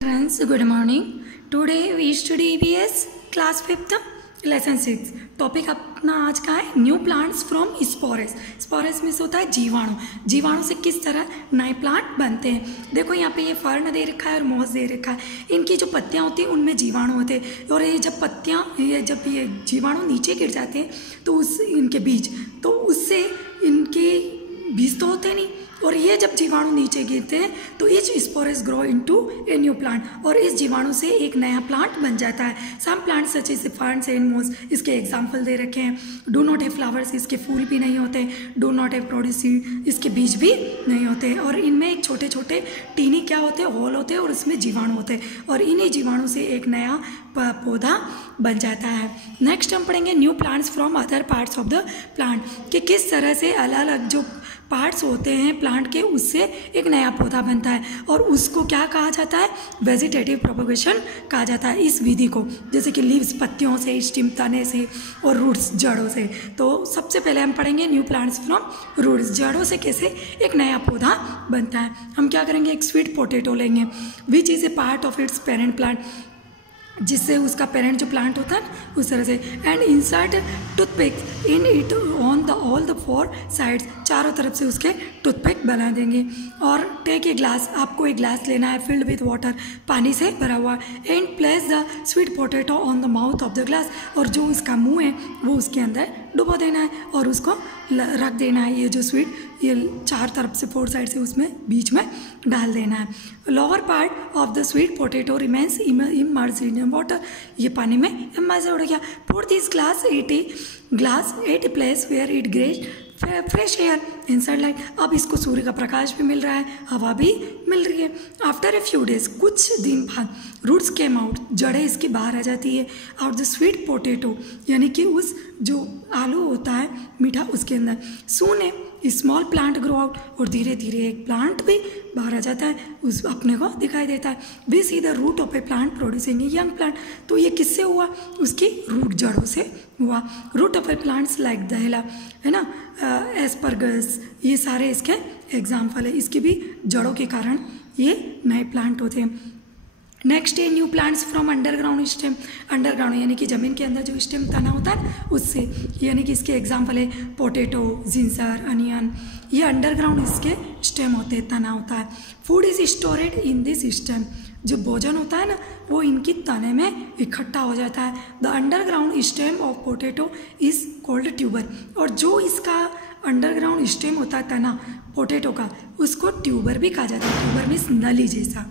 Friends, good morning. Today we study EVS class 5th lesson 6. Topic अपना आज का है न्यू प्लांट्स फ्रॉम स्पोरेस. स्पोरेस में होता है जीवाणु. जीवाणु से किस तरह नए प्लांट बनते हैं. देखो यहाँ पे ये फर्न दे रखा है और मॉस दे रखा है. इनकी जो पत्तियाँ होती हैं उनमें जीवाणु होते हैं और ये जब पत्तियाँ जब ये जीवाणु नीचे गिर जाते हैं तो उस इनके बीज तो उससे इनके बीज तो होते नहीं और ये जब जीवाणु नीचे गिरते हैं तो each spores grow into a new plant और इस जीवाणु से एक नया प्लांट बन जाता है. Some plant such as ferns and moss, इसके एग्जाम्पल दे रखे हैं. डू नॉट हैव फ्लावर्स, इसके फूल भी नहीं होते. Do not have produce seed, इसके बीज भी नहीं होते. और इनमें एक छोटे छोटे टीनी क्या होते हैं, होल होते हैं और उसमें जीवाणु होते हैं और इन्हीं जीवाणु से एक नया पौधा बन जाता है. नेक्स्ट हम पढ़ेंगे new plants from other parts of the plant, कि किस तरह से अलग अलग जो पार्ट्स होते हैं प्लांट के उससे एक नया पौधा बनता है और उसको क्या कहा जाता है, वेजिटेटिव प्रोपगेशन कहा जाता है इस विधि को. जैसे कि लीव्स पत्तियों से, स्टिम तने से और रूट्स जड़ों से. तो सबसे पहले हम पढ़ेंगे न्यू प्लांट्स फ्रॉम रूट्स, जड़ों से कैसे एक नया पौधा बनता है. हम क्या करेंगे, एक स्वीट पोटैटो लेंगे which is a part of its parent plant, जिससे उसका पेरेंट जो प्लांट होता है उस तरह से. And insert toothpick in it on the all the four sides, चारों तरफ से उसके टूथपिक बना देंगे. और टेक ए ग्लास, आपको एक ग्लास लेना है फिल्ड विथ वाटर, पानी से भरा हुआ. And place the sweet potato on the mouth of the glass, और जो उसका मुंह है वो उसके अंदर डुबो देना है और उसको रख देना है. ये जो स्वीट ये चार तरफ से फोर साइड से उसमें बीच में डाल देना है. Lower part of the sweet potato remains emerged in water, ये पानी में इमर्ज हो गया. Put this glass at a place where it gets fresh air in sunlight, अब इसको सूर्य का प्रकाश भी मिल रहा है, हवा भी मिल रही है. आफ्टर ए फ्यू डेज, कुछ दिन बाद, रूट्स केम आउट, जड़ें इसकी बाहर आ जाती है. आउट द स्वीट पोटैटो, यानी कि उस जो आलू होता है मीठा उसके अंदर. सून ए स्मॉल प्लांट ग्रो आउट, और धीरे धीरे एक प्लांट भी बाहर आ जाता है, उस अपने को दिखाई देता है. We see the root of a plant producing a young plant, तो ये किससे हुआ, उसकी रूट जड़ों से हुआ. Root of a plants like dahlia है ना, एस्परगस, ये सारे इसके एग्जाम्पल है. इसकी भी जड़ों के कारण ये नए प्लांट होते हैं. नेक्स्ट है new plants from underground stem. Underground यानी कि ज़मीन के अंदर जो स्टेम तना होता है उससे, यानी कि इसके एग्जाम्पल है पोटैटो, जिंजर, अनियन, ये अंडरग्राउंड इसके स्टेम होते हैं, तना होता है. Food is storeyed in this stem, जो भोजन होता है ना वो इनकी तने में इकट्ठा हो जाता है. The underground stem of potato is called tuber, और जो इसका अंडरग्राउंड स्टेम होता है तना पोटैटो का, उसको ट्यूबर भी कहा जाता है. ट्यूबर मीन्स नली जैसा.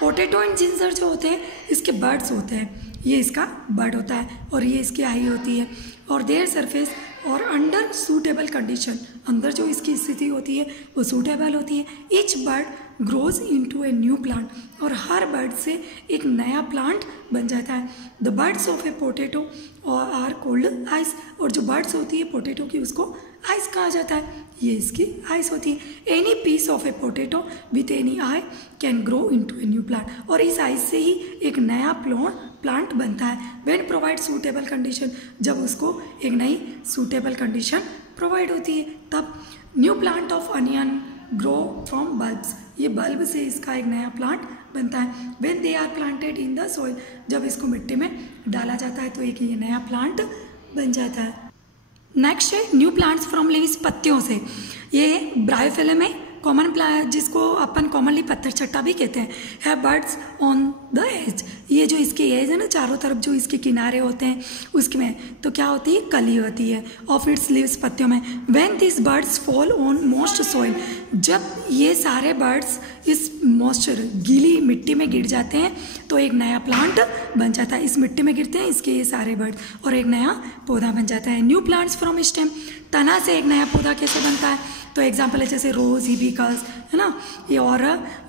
पोटैटो एंड जिंजर जो होते हैं इसके बर्ड्स होते हैं, ये इसका बर्ड होता है और ये इसकी आई होती है. और देयर सरफेस और अंडर सूटेबल कंडीशन, अंदर जो इसकी स्थिति होती है वो सूटेबल होती है. Each bird grows into a new plant, और हर बर्ड से एक नया प्लांट बन जाता है. The buds of a potato are called eyes, और जो बर्ड्स होती है पोटैटो की उसको आइस कहा जाता है, ये इसकी आइस होती है. Any piece of a potato with any eye can grow into a new plant, और इस आइस से ही एक नया प्लांट बनता है. व्हेन प्रोवाइड सूटेबल कंडीशन, जब उसको एक नई सूटेबल कंडीशन प्रोवाइड होती है तब. New plant of onion grow from bulbs, ये बल्ब से इसका एक नया प्लांट बनता है. When they are planted in the soil, जब इसको मिट्टी में डाला जाता है तो एक ये नया प्लांट बन जाता है. नेक्स्ट है न्यू प्लांट्स फ्रॉम लीव्स, पत्तियों से. ये ब्रायोफिलम है, कॉमन प्लांट जिसको अपन कॉमनली पत्थर चट्टा भी कहते हैं. है बर्ड्स ऑन द एज, ये जो इसके एज है ना चारों तरफ जो इसके किनारे होते हैं उसमें तो क्या होती है, कली होती है. ऑफ इट्स लीव्स, पत्तियों में. When this birds fall on moist soil, जब ये सारे बर्ड्स इस मॉइस्चर गीली मिट्टी में गिर जाते हैं तो एक नया प्लांट बन जाता है. इस मिट्टी में गिरते हैं इसके ये सारे बर्ड्स और एक नया पौधा बन जाता है. न्यू प्लांट्स फ्रॉम स्टेम, तना से एक नया पौधा कैसे बनता है, तो एग्जाम्पल है जैसे रोज, हिबिकस है ना, ये और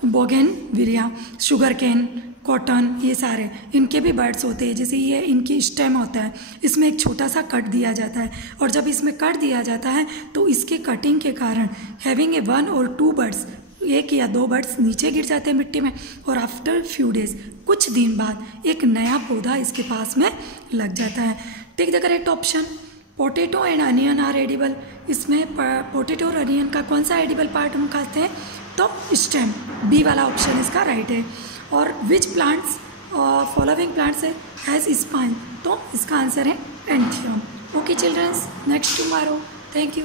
बोगेनविलिया, शुगर कैन, कॉटन, ये सारे इनके भी बर्ड्स होते हैं. जैसे ये इनकी स्टेम होता है, इसमें एक छोटा सा कट दिया जाता है और जब इसमें कट दिया जाता है तो इसके कटिंग के कारण हैविंग ए वन और टू बर्ड्स, एक या दो बर्ड्स नीचे गिर जाते हैं मिट्टी में और आफ्टर फ्यू डेज, कुछ दिन बाद एक नया पौधा इसके पास में लग जाता है. Take the correct option. Potato and onion are edible, इसमें पोटैटो और अनियन का कौन सा एडिबल पार्ट हम खाते हैं, तो स्टेम, बी वाला ऑप्शन इसका राइट है. और which plants following plants has spine, तो इसका आंसर है anthurium. Okay childrens, next tomorrow. Thank you.